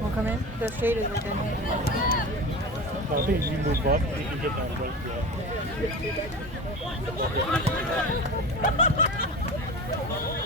Wanna come in? The shade is right there. I think if you move up, you can get that right there.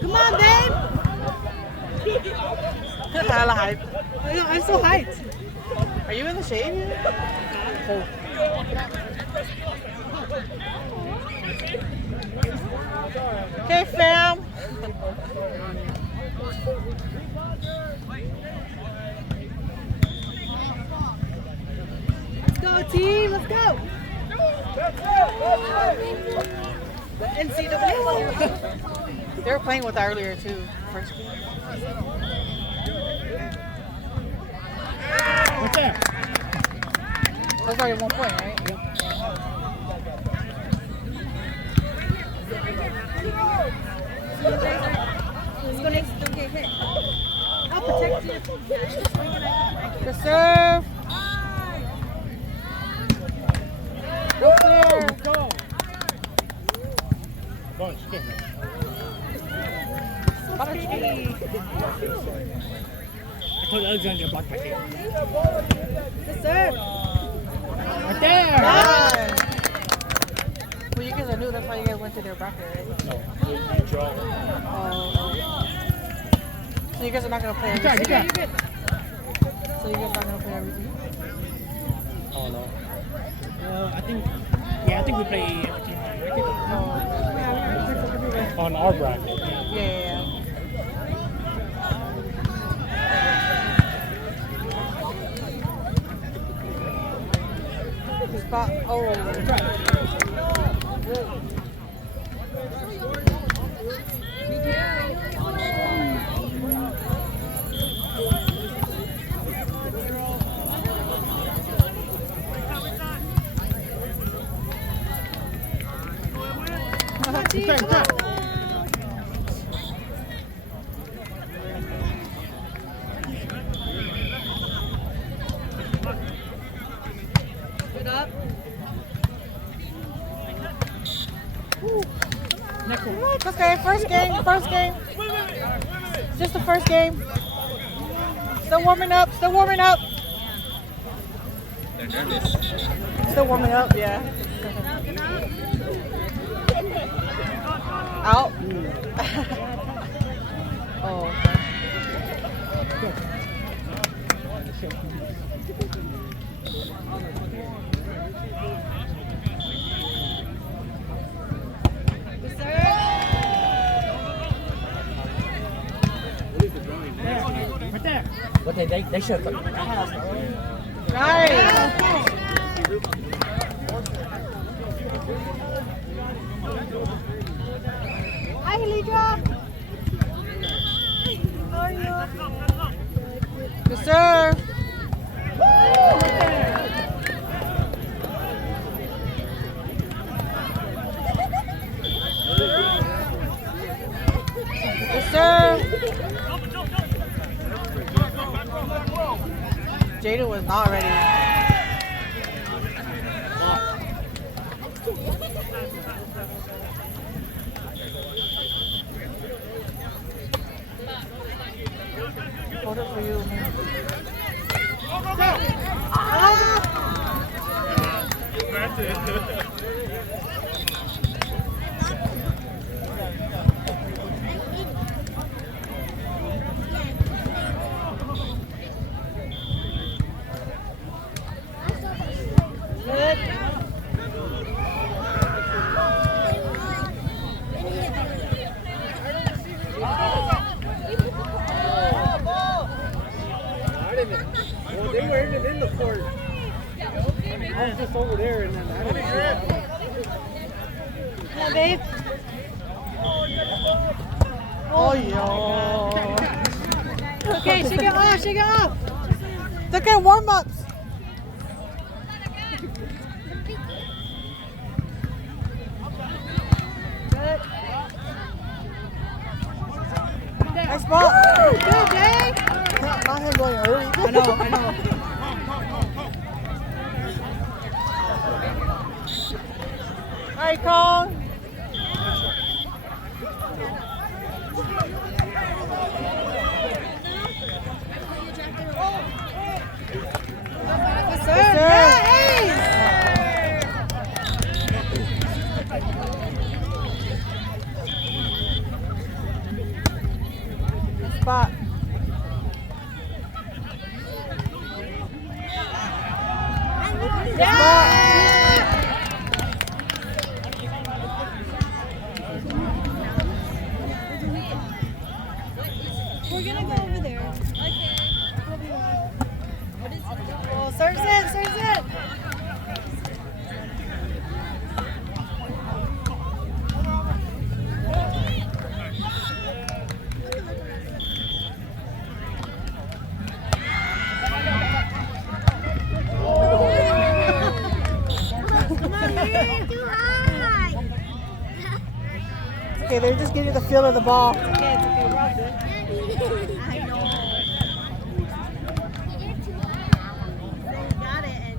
Come on, babe. I'm so hyped. Are you in the shade? Oh. Okay, fam. Let's go, team. Let's go. The NCAA. They were playing with that earlier too. First game. What's that? That's already 1 point, right? Yep. Let's go next. Don't get hit. I'll protect you. Good serve. Go clear. Go. Go on, skip, man. I told Alexander blocked my game. Good serve. Right there! Nice. Well, you guys are new. That's why you guys went to their bracket, right? No, you draw. So you guys are not gonna play everything. So you guys are not gonna play everything. Oh no. I think we play everything on our bracket. Yeah. Spot. Oh. Good up. It's okay. First game. Just the first game. Still warming up. Still warming up, yeah. Out. Oh. Right there. But they should have. Nice. Hi, Lydra. How are you? Good serve. Good serve. Jada was not ready. Hold it for you. Good. Well, they were in the court. I was just over there and then I didn't see it. Come on, babe. Oh, yo. Okay, shake it off. Shake it off. It's okay, warm-ups. Good. Nice ball. Good, Jay. Not him going early. I know. All right, Kong. spot. We're gonna go over there. Oh, serves it, serves it. Okay, they're just getting the feel of the ball. Okay, it's okay. We're all good. I know. Got it.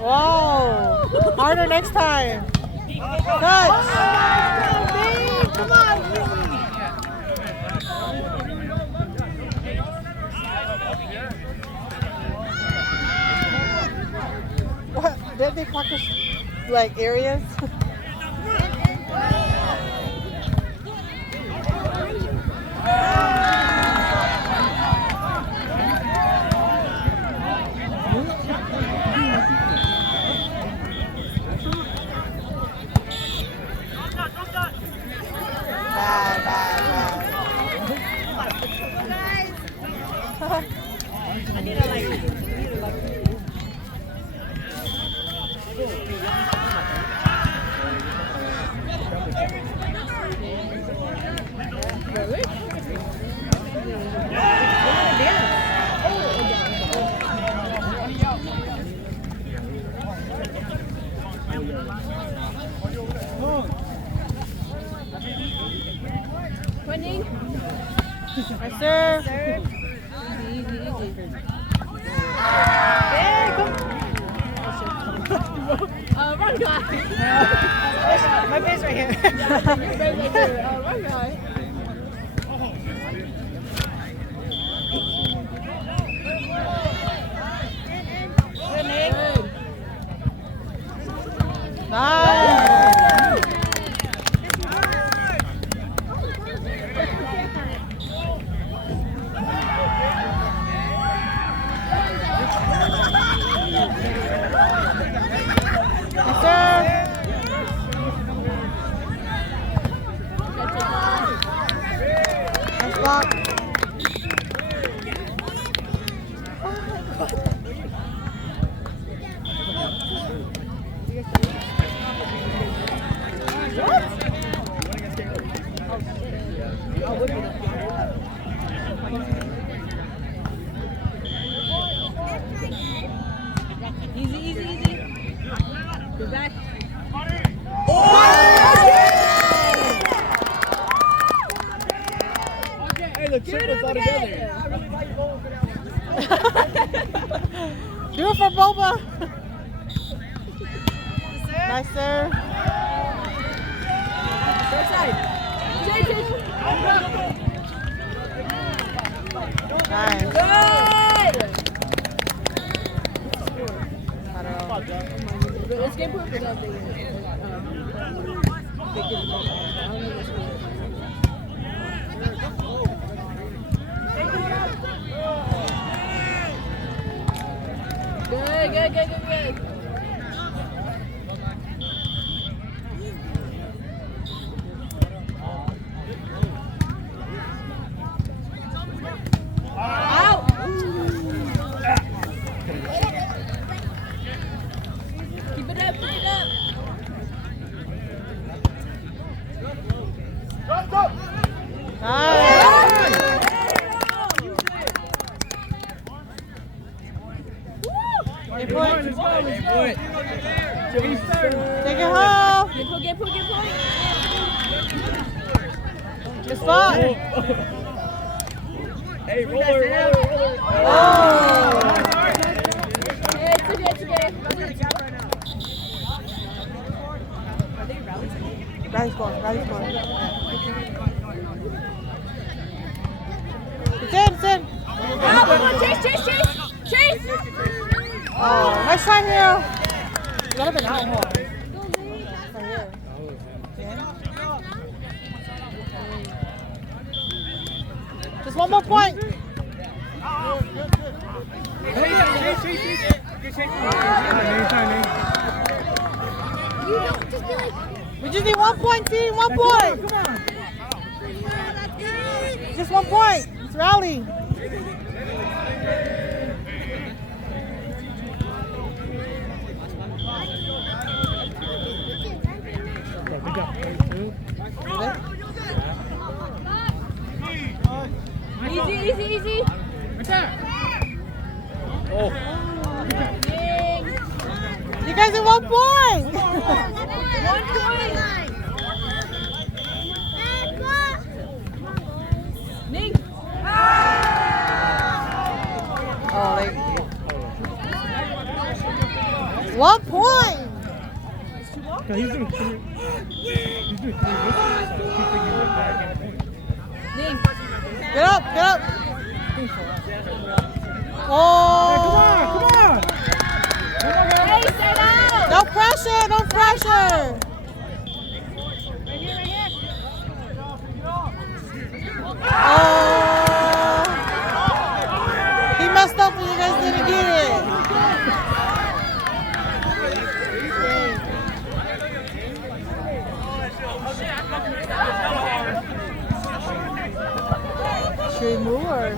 Whoa! Harder next time. Touch. Come on. What? Did they practice like areas? Yes, sir. Wrong guy. My face right here. Wrong guy. Nice. Yes, sir. Nice block. Easy, easy, easy. Go back. Hey, the triples all together. Do it for Boba. Nice, sir. Nice. Good. I Let's get purple that thing. Nice. Get point. Take it home. Get put. It's fun. Hey, roller. Oh. It's okay. Rally's going. It's in. Chase! Oh, nice try here. You gotta be out more. Right here. Yeah. Just one more point. We just need 1 point, team. 1 point. Come on. Just 1 point. It's rally. Easy. Oh. You guys have 1 point. 1 point. Ning. Oh, they. 1 point. No, he's doing 3. He's doing 3 so keep thinking about that again. Ning. Get up. Oh. Come on. Hey, set out. No pressure. Oh. He messed up when you guys didn't get it. Should we move or?